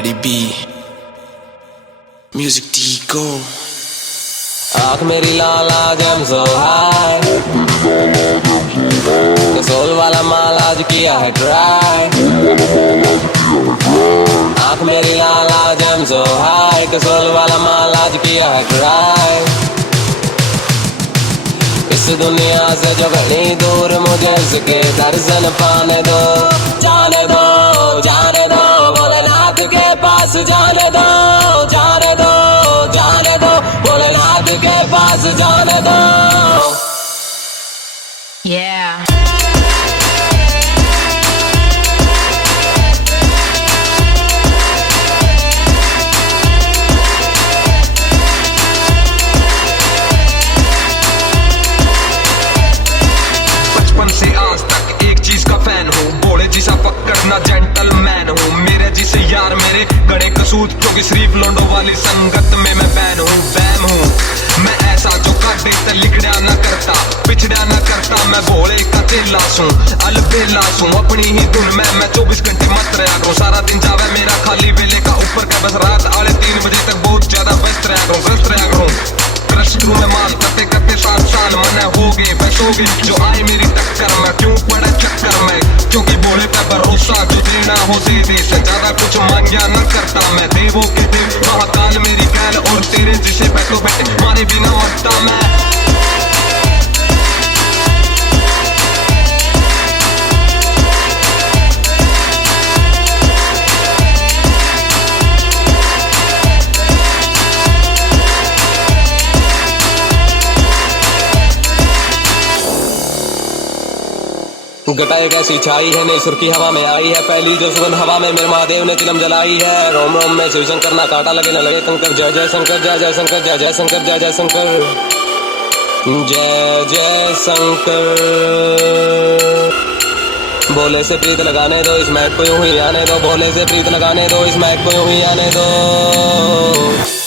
Eddie B Music D go आँख मेरी लाल आज I'm so high कसोल वाला माल आज किया है ट्राई आँख मेरी लाल आज I'm so high कसोल वाला माल आज किया है ट्राई इस दुनिया से जो घनी दूर मुझे इसके दर्शन पाने दो जाने दो जाने दो भोलेनाथ के पास जाने दो जाने दो जाने दो भोलेनाथ के पास जाने दो Yeah. बचपन से आज तक एक चीज का फैन हूँ भोले जिसा पकड़ ना जेंटलमैन हूँ मेरे जिसे यार मेरे गड़े कसूद क्योंकि सिर्फ लोंडो वाली संगत में मैं बैन हूँ बैम हूँ मैं ऐसा जो काटे ते लिखड़ा ना करता पिछड़ा ना करता मैं भोले का चेलास हूँ अलबेलास हूँ अपनी ही धुन में मैं 24 घंटे मत रहा करूँ सारा दिन जावे मेरा खाली वेले का ऊपर का बस रात आले 3 बजे तक बहुत ज्यादा व्यस्त रहा करूँ व्यस्त रहा करूँ क्रश करूँ मैं माल करते करते 7 साल मना हो गए बस हो गए जो आए मेरी टक्कर में क्यों पड़ा चक्कर में क्योंकि भोले पे भरोसा जो देना हो दे दे से ज्यादा कुछ मांगिया न करता मैं देवों के देव महाकाल मेरी कैल और तेरे जिसे बैठो बैठे मारे बिना मरता मैं घटाए कैसी छाई है नई सुर्खी हवा में आई है पहली जो सुगंध हवा में मेरे महादेव ने चिलम जलाई है रोम रोम में शिव शंकर ना काटा लगे न लगे कंकर जय जय शंकर जय जय शंकर जय जय शंकर जय जय शंकर जय जय शंकर भोले से प्रीत लगाने दो इस महक को यूं ही आने दो भोले से प्रीत लगाने दो इस महक को यूं ही आने दो